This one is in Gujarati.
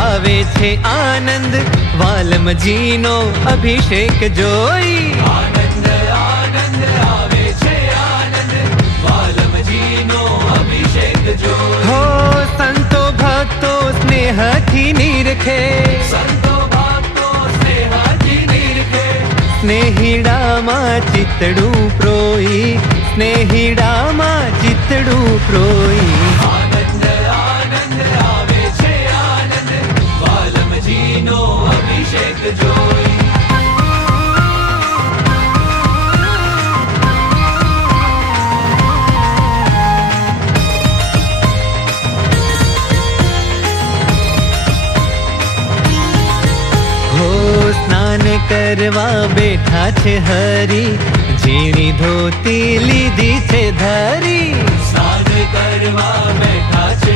આવે છે આનંદ વાલમજીનો અભિષેક જોઈ આનંદ આનંદ આવે છે આનંદ વાલમજીનો અભિષેક જોઈ હો સંતો ભક્તો સ્નેહથી નિરખે સંતો ભક્તો સ્નેહથી નિરખે સ્નેહિડામાં ચિતડું પ્રોઈ સ્નેહિડામાં ચિતડું પ્રોઈ આનંદ આનંદ આવે છે આનંદ વાલમજીનો અભિષેક જોઈ સ્નાન કરવા બેઠા છે હરી ઝીણી ધોતી લીધી છે ધરી સ્નાન કરવા બેઠા